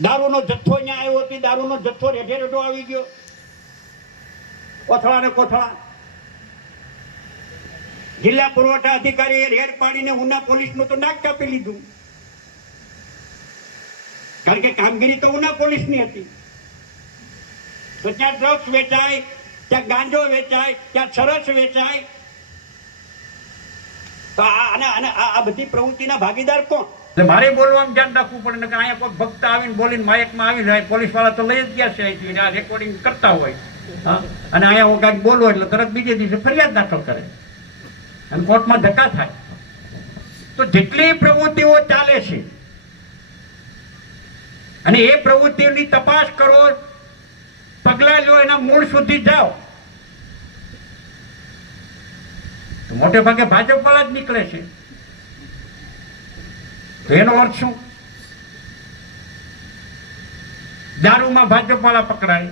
દારૂનો જથ્થો અહીંયા આવ્યો હતો, દારૂનો જથ્થો રેઢે રેઢો આવી ગયો, કોથળા ને કોથળા. જિલ્લા પુરવઠા અધિકારીએ રેડ પાડીને ઉના પોલીસનું તો નાક કાપી લીધું, કારણ કે કામગીરી તો ઉના પોલીસની હતી. તો ત્યાં ડ્રગ્સ વેચાય, ત્યાં ગાંજો વેચાય, ત્યાં સરસ વેચાય. તો આ બધી પ્રવૃત્તિના ભાગીદાર કોણ? મારે બોલવામાં ધ્યાન રાખવું પડે ને, અહીંયા કોઈ ભક્ત આવીને બોલીને માયકમાં આવીને પોલીસ વાળા તો લઈ જ ગયા છે અહીંથી, આ રેકોર્ડિંગ કરતા હોય, અને અહીંયા હું કાંઈક બોલું એટલે તરત બીજે દિવસે ફરિયાદ દાખલ કરે અને કોર્ટમાં ધક્કા થાય. તો જેટલી પ્રવૃત્તિઓ ચાલે છે અને એ પ્રવૃત્તિઓની તપાસ કરો, પગલાં લો, એના મૂળ સુધી જાઓ, તો મોટે ભાગે ભાજપ વાળા જ નીકળે છે. તો એનો અર્થ શું? દારૂમાં ભાજપ વાળા પકડાય,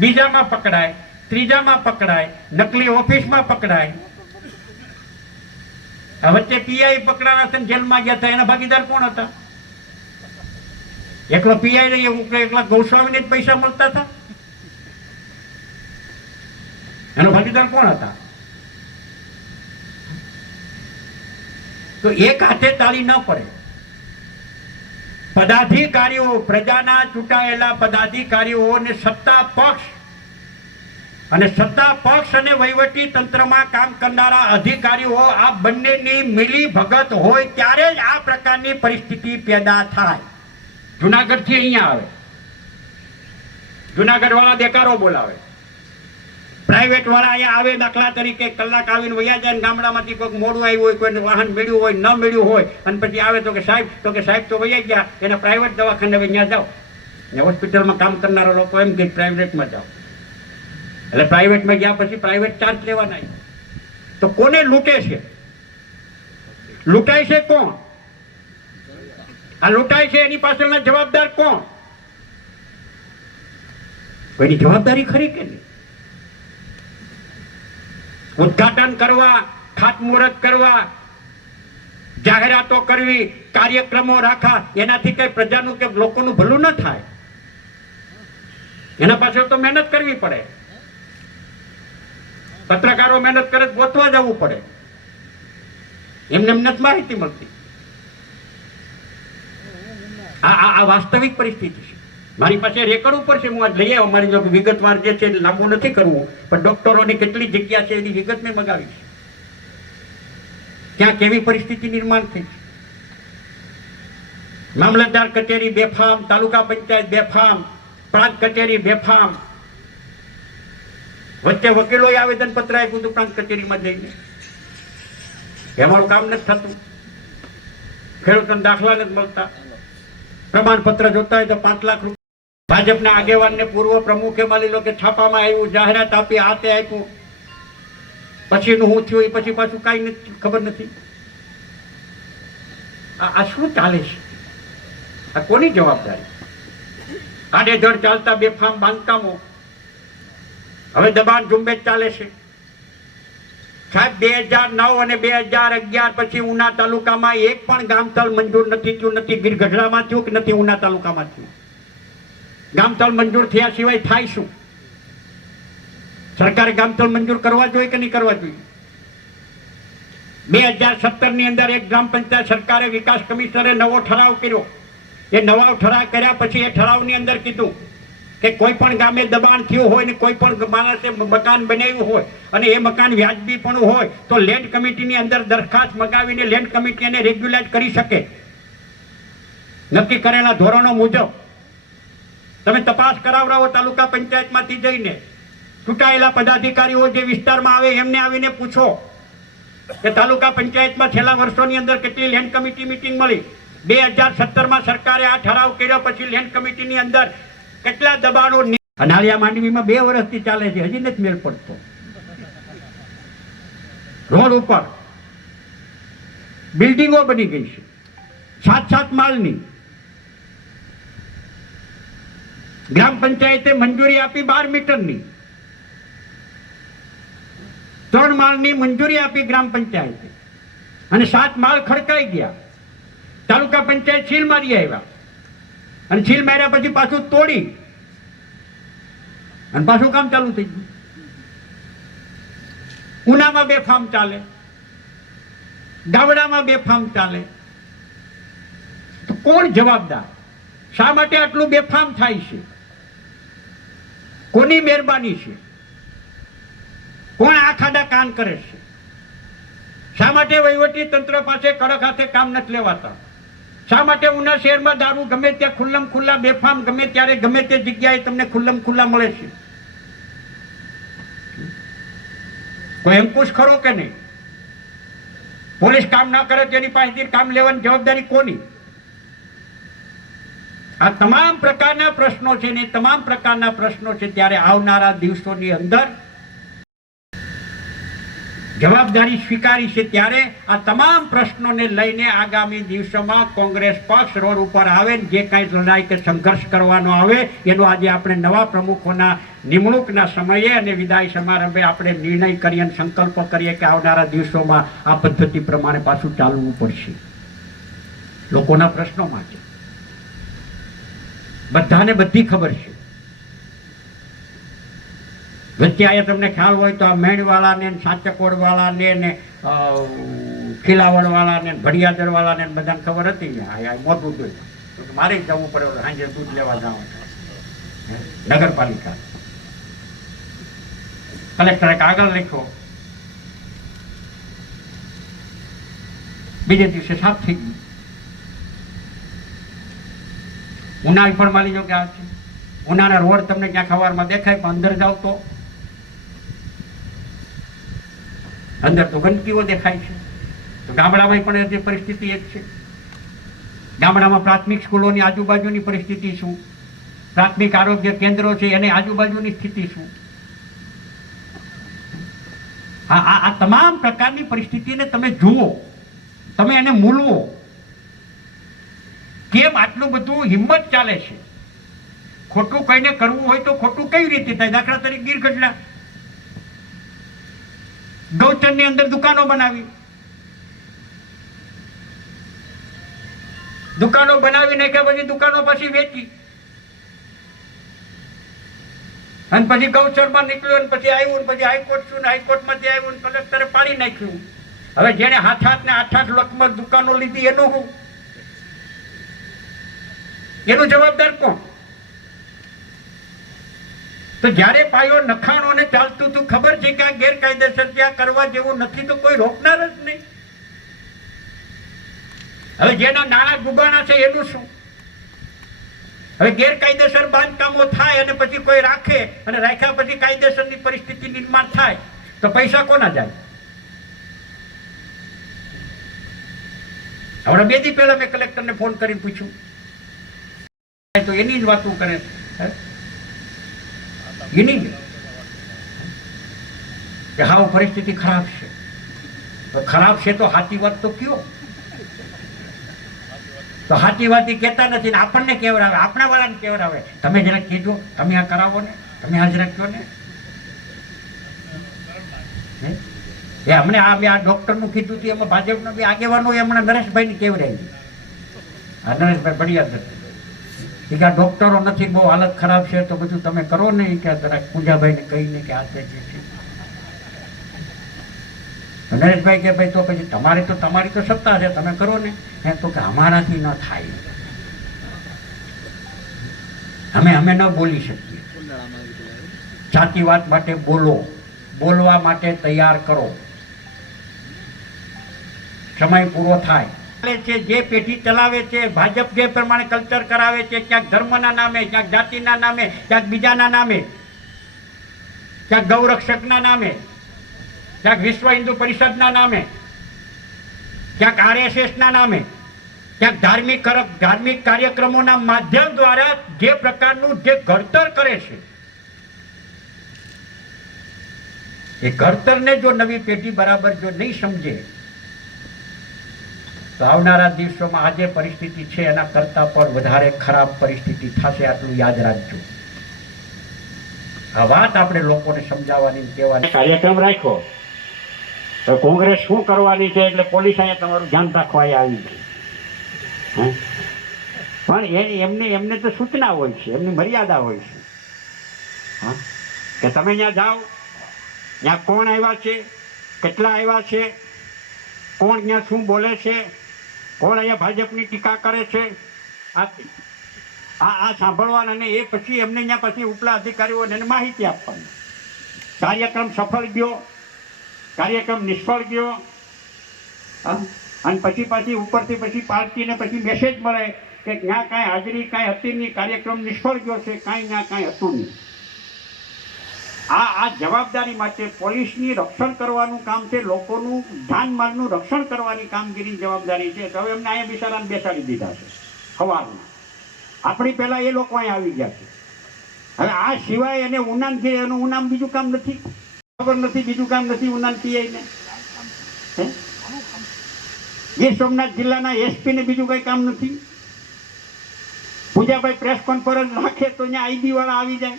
બીજામાં પકડાય, ત્રીજામાં પકડાય, નકલી ઓફિસમાં પકડાય. આ વચ્ચે પીઆઈ પકડાણા હતા, જેલમાં ગયા હતા, એના ભાગીદાર કોણ હતા? એકલો પીઆઈ નહીં, એકલા ગૌસ્વામીને જ પૈસા મળતા હતા, એનો ભાગીદાર કોણ હતા? તો એક હાથે તાળી ન પડે. પદાધિકારીઓ, પ્રજાના ચૂંટાયેલા પદાધિકારીઓને સત્તા પક્ષ અને વહીવટી તંત્રમાં કામ કરનારા અધિકારીઓ, આ બંનેની મિલી ભગત હોય ત્યારે જ આ પ્રકારની પરિસ્થિતિ પેદા થાય. જુનાગઢ થી અહીંયા આવે, જુનાગઢ વાળા દેકારો બોલાવે, પ્રાઇવેટ વાળા અહીંયા આવે, દાખલા તરીકે કલાક આવીને વયા જાય, ગામડામાંથી કોઈક મોડું આવ્યું હોય, કોઈને વાહન મળ્યું હોય, ન મળ્યું હોય, અને પછી આવે તો કે સાહેબ તો વયા ગયા, એના પ્રાઇવેટ દવાખાને ત્યાં જાઓ. હોસ્પિટલમાં કામ કરનારા લોકો એમ કે પ્રાઇવેટમાં જાઓ, એટલે પ્રાઇવેટમાં ગયા પછી પ્રાઇવેટ ચાર્જ લેવાના. તો કોને લૂંટે છે? લૂંટાય છે કોણ? આ લૂંટાય છે એની પાછળના જવાબદાર કોણ? એની જવાબદારી ખરી કે નહીં? ઉદ્ઘાટન કરવા, ખાતમુહૂર્ત કરવા, જાહેરાતો કરવી, કાર્યક્રમો રાખવા, એનાથી કઈ પ્રજાનું કે લોકોનું ભલું ન થાય. એના પાછળ તો મહેનત કરવી પડે. પત્રકારો મહેનત કરે, ગોતવા જવું પડે, એમને નથી માહિતી મળતી. આ વાસ્તવિક પરિસ્થિતિ છે. મારી પાસે રેકર્ડ ઉપર છે, હું આજ લઈ આવ્યો. મારી જો વિગતવાર જે છે લાંબુ નથી કરવું, પણ ડોક્ટરોની કેટલી જગ્યા છે એની વિગત મેં મગાવી છે. ત્યાં કેવી પરિસ્થિતિ નિર્માણ થઈ છે. મામલતદાર કચેરી બેફામ, તાલુકા પંચાયત બેફામ, પ્રાંત કચેરી બેફામ. વચ્ચે વકીલોએ આવેદન પત્ર આપ્યું હતું પ્રાંત કચેરીમાં જઈને, અમારું કામ નથી થતું, ખેડૂતોને દાખલા નથી મળતા, પ્રમાણપત્ર જોતા હોય તો 5 લાખ રૂપિયા. ભાજપના આગેવાનને પૂર્વ પ્રમુખે માની લો કે છાપામાં આવ્યું, જાહેરાત આપી, આ તે આપ્યું, પછીનું શું થયું એ પછી પાછું કાંઈ નથી, ખબર નથી. આ શું ચાલે છે? આ કોની જવાબદારી? આડેધડ ચાલતા બેફામ બાંધકામો, હવે દબાણ ઝુંબેશ ચાલે છે. સાહેબ 2009 અને 2011 પછી ઉના તાલુકામાં એક પણ ગામતળ મંજૂર નથી થયું. નથી ગીરગઢડામાં થયું કે નથી ઉના તાલુકામાં થયું. ગામતળ મંજૂર થયા સિવાય થાય શું? સરકારે ગામતળ મંજૂર કરવા જોઈએ કે નહીં કરવા જોઈએ? 2017 ની અંદર એક ગ્રામ પંચાયત સરકારે, વિકાસ કમિશનરે નવો ઠરાવ કર્યો. એ નવો ઠરાવ કર્યા પછી એ ઠરાવની અંદર કીધું કે કોઈ પણ ગામે દબાણ થયું હોય ને કોઈ પણ માણસે મકાન બનાવ્યું હોય અને એ મકાન વ્યાજબી પણ હોય તો લેન્ડ કમિટીની અંદર દરખાસ્ત મગાવીને લેન્ડ કમિટી એને રેગ્યુલાઇઝ કરી શકે. નક્કી કરેલા ધોરણો મુજબ તમે તપાસ કરાવરાવો તાલુકા પંચાયતમાંથી જઈને. ચૂંટાયેલા પદાધિકારીઓ જે વિસ્તારમાં આવે એમને આવીને પૂછો કે તાલુકા પંચાયતમાં છેલ્લા વર્ષોની અંદર કેટલી લેન્ડ કમિટી મીટિંગ મળી. 2017માં સરકારે આ ઠરાવ કર્યો પછી લેન્ડ કમિટીની અંદર કેટલા દબાણો. અનાળિયા માંડવીમાં 2 વર્ષથી ચાલે છે, હજી નથી મેળ પડતો. રોડ ઉપર બિલ્ડિંગો બની ગઈ છે 7-7 માળની. ગ્રામ પંચાયતે મંજૂરી આપી 12 મીટરની, 3 માળની મંજૂરી આપી ગ્રામ પંચાયતે અને 7 માળ ખડકાઈ ગયા. તાલુકા પંચાયત સીલ મારી આવ્યા અને સીલ માર્યા પછી પાછું તોડી અને પાછું કામ ચાલુ થઈ ગયું. ઉનામાં 2 ફાર્મ ચાલે, ગાવડામાં 2 ફાર્મ ચાલે, તો કોણ જવાબદાર? શા માટે આટલું બેફામ થાય છે? કોની મહેરબાની છે? કોણ આ ખાડા કાન કરે છે? શા માટે વહીવટી તંત્ર પાસે કડક હાથે કામ નથી લેવાતા? શા માટે ઉના શહેરમાં દારૂ ગમે ત્યાં ખુલ્લમ ખુલ્લા બેફામ ગમે ત્યારે ગમે તે જગ્યાએ તમને ખુલ્લમ ખુલ્લા મળે છે? કોઈ અંકુશ ખરો કે નહીં? પોલીસ કામ ના કરે તેની પાસેથી કામ લેવાની જવાબદારી કોની? આ તમામ પ્રકારના પ્રશ્નો છે ને તમામ પ્રકારના પ્રશ્નો છે. ત્યારે આવનારા દિવસોની અંદર જવાબદારી સ્વીકારી છે ત્યારે આ તમામ પ્રશ્નોને લઈને આગામી દિવસોમાં કોંગ્રેસ પક્ષ રોડ ઉપર આવે, જે કાંઈ લડાઈ કે સંઘર્ષ કરવાનો આવે એનો આજે આપણે નવા પ્રમુખોના નિમણૂકના સમયે અને વિદાય સમારંભે આપણે નિર્ણય કરીએ અને સંકલ્પ કરીએ કે આવનારા દિવસોમાં આ પદ્ધતિ પ્રમાણે પાછું ચાલવું પડશે. લોકોના પ્રશ્નો માટે બધાને બધી ખબર છે. વચ્ચે આયા તમને ખ્યાલ હોય તો આ મેણવાળાને, સાચકોડવાળાને ને ખીલાવડવાળાને, ભડિયાદરવાળાને બધાને ખબર હતી. આ મોટું જોયું મારે જવું પડે સાંજે દૂધ લેવા જવાનું. નગરપાલિકા કલેક્ટરે કાગળ લખ્યો, બીજે દિવસે સાફ થઈ ગયું. ઉના પણ માની લો કે આ છે. ઉનાના રોડ તમને ક્યાં ખવારમાં દેખાય, પણ અંદર જાવ તો અંદર તો ગંદકીઓ દેખાય છે. તો ગામડામાં પણ તે પરિસ્થિતિ એક છે. ગામડામાં પ્રાથમિક સ્કૂલોની આજુબાજુની પરિસ્થિતિ શું, પ્રાથમિક આરોગ્ય કેન્દ્રો છે એની આજુબાજુની સ્થિતિ શું? આ તમામ પ્રકારની પરિસ્થિતિને તમે જુઓ, તમે એને મૂલવો. કેમ આટલું બધું હિંમત ચાલે છે? ખોટું કઈને કરવું હોય તો ખોટું કઈ રીતે થાય? દાખલા તરીકે ગીર ગઢડા ગૌચરની અંદર દુકાનો બનાવી, દુકાનો બનાવી નાખ્યા, પછી દુકાનો પછી વેચી અને પછી ગૌચરમાં નીકળ્યું, પછી આવ્યું, પછી હાઈકોર્ટ છું, હાઈકોર્ટમાંથી આવ્યું, કલેક્ટરે પાડી નાખ્યું. હવે જેને હાથ ને 8 લાખમાં દુકાનો લીધી એનું શું? એનું જવાબદાર કોણ? તો જયારે પાયો નખાણો ને ચાલતું હતું, ખબર છે કે આ ગેરકાયદેસર ત્યાં કરવા જેવું નથી, તો કોઈ રોકનાર જ નહીં. હવે જેના નાણાં ડૂબાણા છે એનું શું? હવે ગેરકાયદેસર બાંધકામો થાય અને પછી કોઈ રાખે અને રાખ્યા પછી કાયદેસરની પરિસ્થિતિ નિર્માણ થાય તો પૈસા કોના જાય? હમણાં 2 દી પહેલા મેં કલેક્ટરને ફોન કરીને પૂછ્યું તો એની જ વાતો કરે. એની જ કે હાવ પરિસ્થિતિ ખરાબ છે. તો ખરાબ છે તો સાચી વાત તો કયો? તો સાચી વાત કહેતા નથી ને આપણને કેવડાવે, આપણા વાળાને કેવડાવે. તમે જરાક કીધું, તમે આ કરાવો ને, તમે આ જરાક કહો ને. એ હમણે આ ડોક્ટરનું કીધું હતું, એમાં ભાજપનો બી આગેવાનો હમણાં નરેશભાઈને કેવડાવી. આ નરેશભાઈ ભડિયાદર કે આ ડોક્ટરો નથી, બહુ હાલત ખરાબ છે, તો બધું તમે કરો નહીં કે જરાક પૂજાભાઈને કહીને કે આ છે. નરેશભાઈ કે ભાઈ તો પછી તમારી તો સત્તા છે, તમે કરો ને. તો કે અમારાથી ન થાય, અમે ન બોલી શકીએ. સાચી વાત માટે બોલો, બોલવા માટે તૈયાર કરો. સમય પૂરો થાય છે. જે પેઢી ચલાવે છે, ભાજપ જે પ્રમાણે કલ્ચર કરાવે છે, ક્યાંક ધર્મના નામે, ક્યાંક જાતિના નામે, ક્યાંક બીજાના નામે, ક્યાંક ગૌરક્ષકના નામે, ક્યાંક વિશ્વ હિન્દુ પરિષદના નામે, ક્યાંક RSSના નામે, ક્યાંક ધાર્મિક કાર્યક્રમોના માધ્યમ દ્વારા જે પ્રકારનું જે ઘડતર કરે છે, એ ઘડતરને જો નવી પેઢી બરાબર જો નહીં સમજે તો આવનારા દિવસોમાં આજે પરિસ્થિતિ છે એના કરતા પણ વધારે ખરાબ પરિસ્થિતિ થશે. આટલું યાદ રાખજો. આ વાત આપણે લોકોને સમજાવવાની, કહેવાની. કાર્યક્રમ રાખ્યો તો કોંગ્રેસ શું કરવાની છે એટલે પોલીસ અહીંયા તમારું ધ્યાન રાખવા આવી ગઈ. હે? પણ એમને તો સૂચના હોય છે, એમની મર્યાદા હોય છે. હા, કે તમે ત્યાં જાઓ, ત્યાં કોણ આવ્યા છે, કેટલા આવ્યા છે, કોણ ત્યાં શું બોલે છે, કોણ અહીંયા ભાજપની ટીકા કરે છે, આ સાંભળવાના. અને એ પછી એમને ત્યાં પછી ઉપલા અધિકારીઓને એને માહિતી આપવાની. કાર્યક્રમ સફળ ગયો, કાર્યક્રમ નિષ્ફળ ગયો, અને પછી ઉપરથી પછી પાર્ટીને પછી મેસેજ મળે કે ત્યાં કાંઈ હાજરી કાંઈ હતી નહીં, કાર્યક્રમ નિષ્ફળ ગયો છે, ત્યાં કાંઈ હતું નહીં. આ જવાબદારી માટે પોલીસની રક્ષણ કરવાનું કામ છે, લોકોનું જાનમાલનું રક્ષણ કરવાની કામગીરી જવાબદારી છે. તો હવે એમને અહીંયા બિચારાને બેસાડી દીધા છે સવારમાં. આપણી પહેલા એ લોકો અહીંયા આવી ગયા છે. હવે આ સિવાય એને ઉનાન છે, એનું ઉનામ બીજું કામ નથી, ખબર નથી બીજું કામ નથી ઉનાન પીઆઈને. ગીર સોમનાથ જિલ્લાના એસપી ને બીજું કઈ કામ નથી. પૂજાભાઈ પ્રેસ કોન્ફરન્સ રાખે તો અહીંયા આઈબી વાળા આવી જાય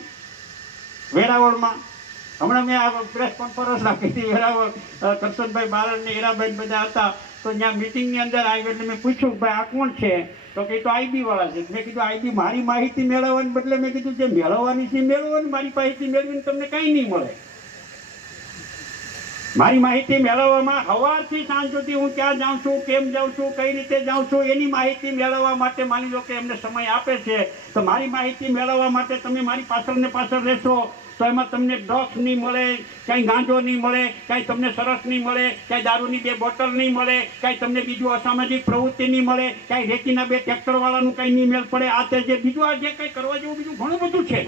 વેરાવળમાં. હમણાં મેં આ પ્રેસ કોન્ફરન્સ રાખી હતી વેરાવળ, કરશનભાઈ બારડ ને હીરાભાઈ બધા હતા. તો ત્યાં મિટિંગની અંદર આવી એટલે મેં પૂછ્યું ભાઈ આ કોણ છે, તો કે તો આઈબી વાળા છે. મેં કીધું આઈબી મારી માહિતી મેળવવાને બદલે મેં કીધું જે મેળવવાની છે મેળવવાની, મારી માહિતી મેળવીને તમને કંઈ નહીં મળે. મારી માહિતી મેળવવામાં સવારથી સાંજ સુધી હું ક્યાં જાઉં છું, કેમ જાઉં છું, કઈ રીતે જાઉં છું, એની માહિતી મેળવવા માટે માની લો કે એમને સમય આપે છે. તો મારી માહિતી મેળવવા માટે તમે મારી પાછળ ને પાછળ રહેશો તો એમાં તમને ડ્રગ્સ નહીં મળે, કાંઈ ગાંજો નહીં મળે, કાંઈ તમને સરસ નહીં મળે, કાંઈ દારૂની 2 બોટલ નહીં મળે, કાંઈ તમને બીજું અસામાજિક પ્રવૃત્તિ નહીં મળે, કાંઈ રેતીના 2 ટ્રેક્ટરવાળાનું કાંઈ નહીં મેળ પડે. આ તે જે બીજું આ જે કંઈ કરવા જેવું બીજું ઘણું બધું છે.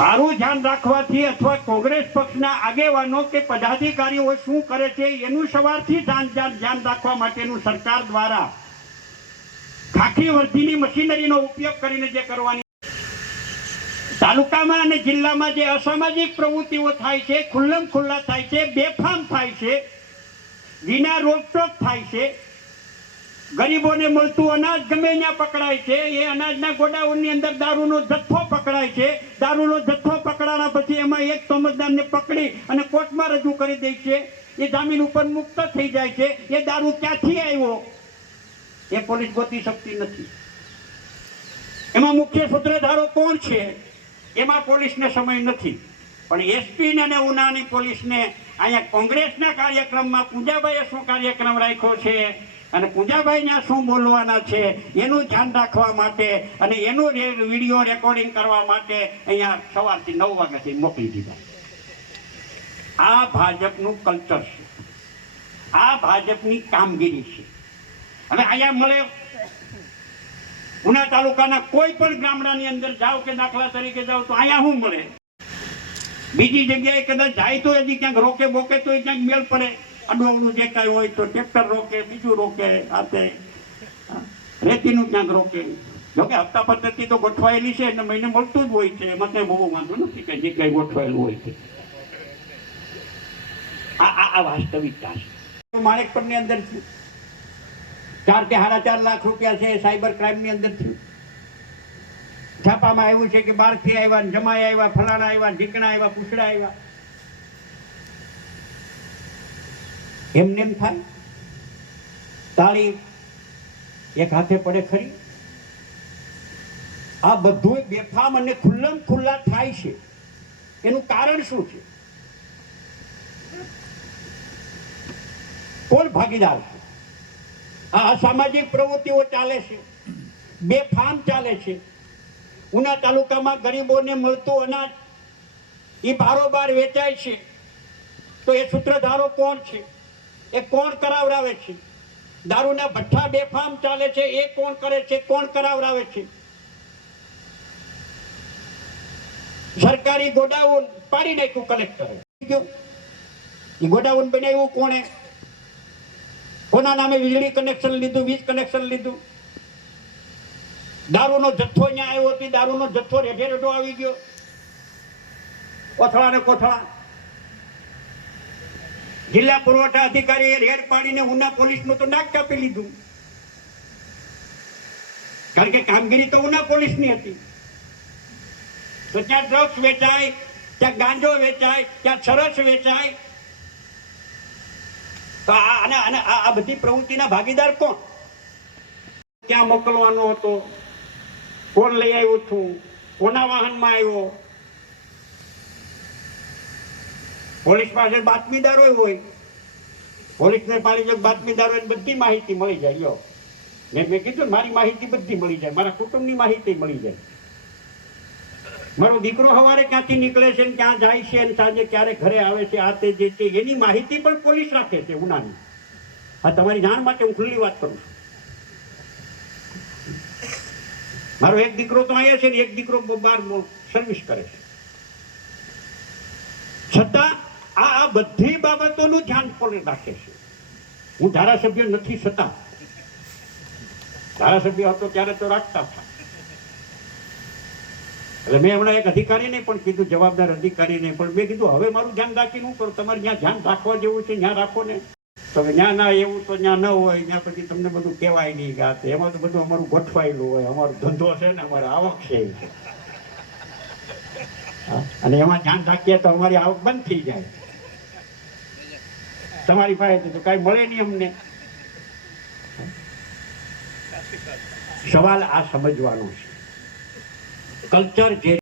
મારું ધ્યાન રાખવાથી અથવા કોંગ્રેસ પક્ષના આગેવાનો કે પદાધિકારીઓ શું કરે છે એનું સવારથી ધ્યાન રાખવા માટેનું સરકાર દ્વારા ખાખી વર્દીની મશીનરીનો ઉપયોગ કરીને જે કરવાની તાલુકામાં અને જિલ્લામાં જે અસામાજિક પ્રવૃત્તિઓ થાય છે, ખુલ્લમ ખુલ્લા થાય છે, બેફામ થાય છે, વિના રોકટોક થાય છે, ગરીબોને મળતું અનાજ ગમે ત્યાં પકડાય છે, એ અનાજના ગોડાઉનની અંદર દારૂનો જથ્થો પકડાય છે, દારૂનો જથ્થો પકડાયા પછી એમાં એક સમજદારને પકડી અને કોર્ટમાં રજૂ કરી દે છે, એ જામીન ઉપર મુક્ત થઈ જાય છે. એ દારૂ ક્યાંથી આવ્યો એ પોલીસ ગોતી શકતી નથી. એમાં મુખ્ય સૂત્રધારો કોણ છે એમાં પોલીસને સમય નથી. પણ એસપી અને ઉનાની પોલીસને અહીંયા કોંગ્રેસના કાર્યક્રમમાં પૂજાભાઈએ શું કાર્યક્રમ રાખ્યો છે અને પૂજાભાઈને શું બોલવાના છે એનું ધ્યાન રાખવા માટે અને એનું વિડીયો રેકોર્ડિંગ કરવા માટે અહીંયા સવારથી 9 વાગ્યાથી મોકલી દીધા. આ ભાજપનું કલ્ચર છે, આ ભાજપની કામગીરી છે. હવે અહીંયા મળે ઉના તાલુકાના કોઈ પણ ગામડાની અંદર જાઓ કે દાખલા તરીકે જાઓ તો અહીંયા શું મળે, બીજી જગ્યાએ કદાચ જાય તો હજી ક્યાંક રોકે બોકે તો ક્યાંક મેળ પડે. અડવાણું જે કાંઈ હોય તો ટ્રેક્ટર રોકે, બીજું રોકે, આતે રેતીનું ક્યાંક રોકે. જોકે હપ્તા પદ્ધતિ તો ગોઠવાયેલી છે એટલે મહિને મળતું જ હોય છે, એમાં કંઈ બહુ વાંધો નથી કે જે કંઈ ગોઠવાયેલું હોય છે. આ વાસ્તવિકતા છે. માણેકપરની અંદર 4 કે 4.5 લાખ રૂપિયા છે સાયબર ક્રાઇમની અંદર થયું. છાપામાં આવ્યું છે કે 12થી આવ્યા, જમાઈ આવ્યા, ફલાણા આવ્યા, ઢીકણા આવ્યા, પૂછડા આવ્યા. એમને એમ થાય તાળી એક હાથે પડે ખરી? આ બધું બેફામ અને ખુલ્લમ ખુલ્લા થાય છે. એનું કારણ શું છે? કોણ ભાગીદાર છે? આ અસામાજિક પ્રવૃત્તિઓ ચાલે છે, બેફામ ચાલે છે. ઉના તાલુકામાં ગરીબોને મળતું અનાજ એ બારોબાર વેચાય છે. તો એ સૂત્રધારો કોણ છે? એ કોણ કરાવડાવે છે? દારૂના ભઠ્ઠા બેફામ ચાલે છે, એ કોણ કરે છે? કોણ કરાવડાવે છે? સરકારી ગોડાઉન પાડી નાખ્યું કલેક્ટરે. એ ગોડાઉન બનાવ્યું કોણે? કોના નામે વીજળી કનેક્શન લીધું, વીજ કનેક્શન લીધું? દારૂનો જથ્થો અહીંયા આવ્યો હતો, દારૂનો જથ્થો રેઢે રેઢો આવી ગયો, કોથળા ને કોથળા. જિલ્લા પુરવઠા અધિકારીએ રેડ પાડીને ઉના પોલીસનું તો નાક કાપી લીધું, કારણ કે કામગીરી તો ઉના પોલીસની હતી. તો ત્યાં ડ્રગ્સ વેચાય, ત્યાં ગાંજો વેચાય, ત્યાં સરસ વેચાય, તો આ બધી પ્રવૃત્તિના ભાગીદાર કોણ? ક્યાં મોકલવાનો હતો, કોણ લઈ આવ્યું હતું, કોના વાહનમાં આવ્યો? પોલીસ પાસે બાતમીદારો હોય, પોલીસને પાસે બાતમીદારો બધી માહિતી મળી જાય. યો મેં કીધું મારી માહિતી બધી મળી જાય, મારા કુટુંબની માહિતી મળી જાય. મારો દીકરો સવારે ક્યાંથી નીકળે છે, ક્યાં જાય છે, અને સાંજે ક્યારે ઘરે આવે છે, આ તે જે છે એની માહિતી પણ પોલીસ રાખે છે ઉનાની. આ તમારી જાણ માટે હું ખુલ્લી વાત કરું છું. મારો એક દીકરો તો અહીંયા છે ને એક દીકરો બહાર સર્વિસ કરે છે. છતાં આ બધી બાબતોનું ધ્યાન પોલીસ રાખે છે. હું ધારાસભ્ય નથી, છતાં ધારાસભ્ય હતો ત્યારે તો રાખતા હતા. એટલે મેં હમણાં એક અધિકારીને પણ કીધું, જવાબદાર અધિકારીને પણ મેં કીધું હવે મારું ધ્યાન રાખીને હું કરું, તમારે જ્યાં ધ્યાન રાખવા જેવું છે ત્યાં રાખો ને. તો જ્યાં ના એવું તો ત્યાં ન હોય, ત્યાં પછી તમને બધું કહેવાય નહીં કે આ એમાં તો બધું અમારું ગોઠવાયેલું હોય, અમારો ધંધો છે ને, અમારે આવક છે અને એમાં ધ્યાન રાખીએ તો અમારી આવક બંધ થઈ જાય. તમારી પાસે તો કાંઈ મળે નહીં અમને. સવાલ આ સમજવાનો છે. કલ્ચર જે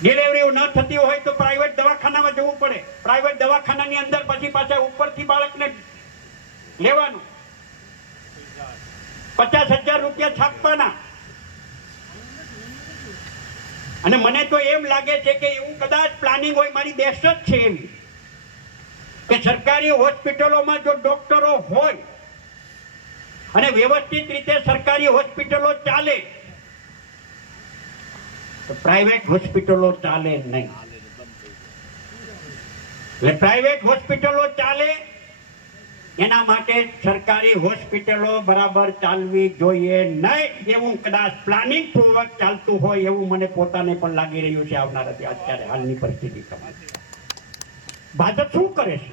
ડિલિવરી ન થતી હોય તો પ્રાઇવેટ દવાખાનામાં જવું પડે. પ્રાઇવેટ દવાખાનાની અંદર પછી પાછા ઉપરથી બાળકને લેવાનું, 50,000 રૂપિયા છાપવાના. અને મને તો એમ લાગે છે કે એવું કદાચ પ્લાનિંગ હોય, મારી બેસ્ટ જ છે એમ, કે સરકારી હોસ્પિટલોમાં જો ડોક્ટરો હોય અને વ્યવસ્થિત રીતે સરકારી હોસ્પિટલો ચાલે તો પ્રાઇવેટ હોસ્પિટલો ચાલે નહીં. એટલે પ્રાઇવેટ હોસ્પિટલો ચાલે એના માટે સરકારી હોસ્પિટલો બરાબર ચાલવી જોઈએ નહીં. એવું કદાચ પ્લાનિંગ પૂર્વક ચાલતું હોય એવું મને પોતાને પણ લાગી રહ્યું છે આવનારા અત્યારે હાલની પરિસ્થિતિ પ્રમાણે. ભાજપ શું કરે છે?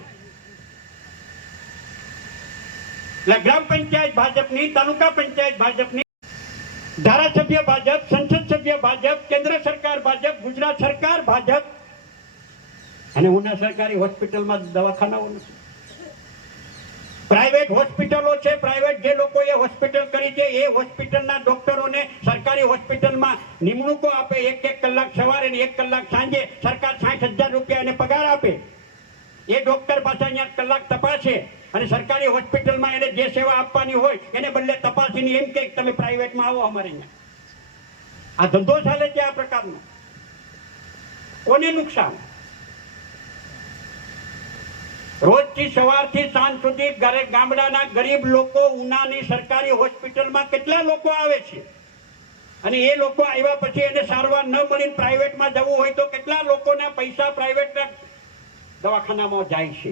એટલે ગ્રામ પંચાયત ભાજપની, તાલુકા પંચાયત ભાજપની, ધારાસભ્ય ભાજપ, સંસદ સભ્ય ભાજપ, કેન્દ્ર સરકાર ભાજપ, ગુજરાત સરકાર ભાજપ, અને ઉના સરકારી હોસ્પિટલમાં દવાખાનાઓ નથી. પ્રાઇવેટ હોસ્પિટલો છે. પ્રાઇવેટ જે લોકોએ હોસ્પિટલ કરી છે એ હોસ્પિટલના ડોક્ટરોને સરકારી હોસ્પિટલમાં નિમણૂકો આપે. 1 કલાક સવારે ને 1 કલાક સાંજે સરકાર 60,000 રૂપિયા એને પગાર આપે. એ ડોક્ટર પાસે અહીંયા કલાક તપાસે અને સરકારી હોસ્પિટલમાં એને જે સેવા આપવાની હોય એને બદલે તપાસીને એમ કે તમે પ્રાઇવેટમાં આવો અમારે અહીંયા. આ ધંધો ચાલે છે આ પ્રકારનો. કોને નુકસાન? રોજથી સવારથી સાંજ સુધી ગામડાના ગરીબ લોકો ઉનાની સરકારી હોસ્પિટલમાં કેટલા લોકો આવે છે, અને એ લોકો આવ્યા પછી એને સારવાર ન મળીને પ્રાઇવેટમાં જવું હોય તો કેટલા લોકોના પૈસા પ્રાઇવેટના દવાખાનામાં જાય છે.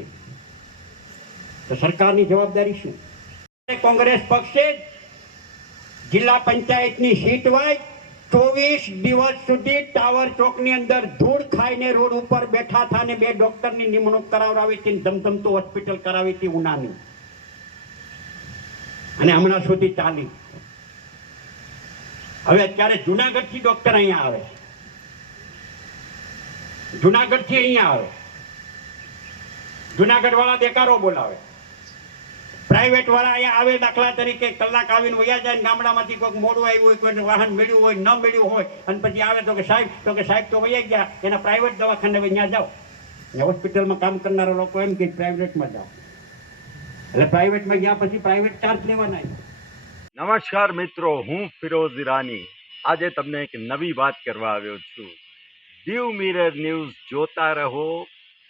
તો સરકારની જવાબદારી શું? કોંગ્રેસ પક્ષે જિલ્લા પંચાયતની સીટ વાય 24 દિવસ સુધી ટાવર ચોકની અંદર ધૂળ ખાઈને રોડ ઉપર બેઠા હતા ને 2 ડોક્ટરની નિમણૂક કરાવરાવી હતી, ધમધમતું હોસ્પિટલ કરાવી હતી ઉનાની, અને હમણાં સુધી ચાલી. હવે અત્યારે જુનાગઢથી ડોક્ટર અહીંયા આવે, જુનાગઢથી અહીંયા આવે, જુનાગઢ વાળા દેકારો બોલાવે, પ્રાઇવેટ વાળા અહીંયા આવે. દાખલા તરીકે કલાક આવીને વયા જાય, ગામડામાંથી કોઈક મોડું આવ્યું હોય, કોઈ વાહન મળ્યું હોય, ન મળ્યું હોય, અને પછી આવે તો કે સાહેબ તો વયા ગયા, એના પ્રાઇવેટ દવાખાને ત્યાં જાઓ. હોસ્પિટલમાં કામ કરનારા લોકો એમ કે પ્રાઇવેટમાં જાઓ. એટલે પ્રાઇવેટમાં ગયા પછી પ્રાઇવેટ ચાર્જ લેવાના. નમસ્કાર મિત્રો, હું ફિરોઝ ઈરાની આજે તમને એક નવી વાત કરવા આવ્યો છું. દીવ મિરર ન્યૂઝ જોતા રહો,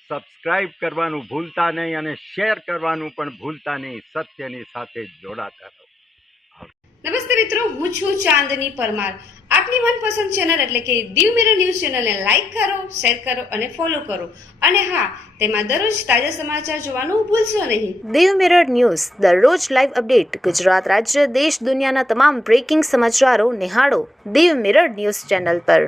સબસ્ક્રાઇબ કરવાનું ભૂલતા નહીં અને શેર કરવાનું પણ ભૂલતા નહીં. સત્યની સાથે જોડાતા રહો. નમસ્તે મિત્રો, હું છું ચાંદની પરમાર. આપની મનપસંદ ચેનલ એટલે કે દીવ મિરર ન્યૂઝ ચેનલને લાઈક કરો, શેર કરો અને ફોલો કરો. અને હા, તેમાં દરરોજ તાજા સમાચાર જોવાનું ભૂલશો નહીં. દીવ મિરર ન્યૂઝ દરરોજ લાઈવ અપડેટ. ગુજરાત રાજ્ય, દેશ, દુનિયાના તમામ બ્રેકિંગ સમાચારો નિહાળો દીવ મિરર ન્યૂઝ ચેનલ પર.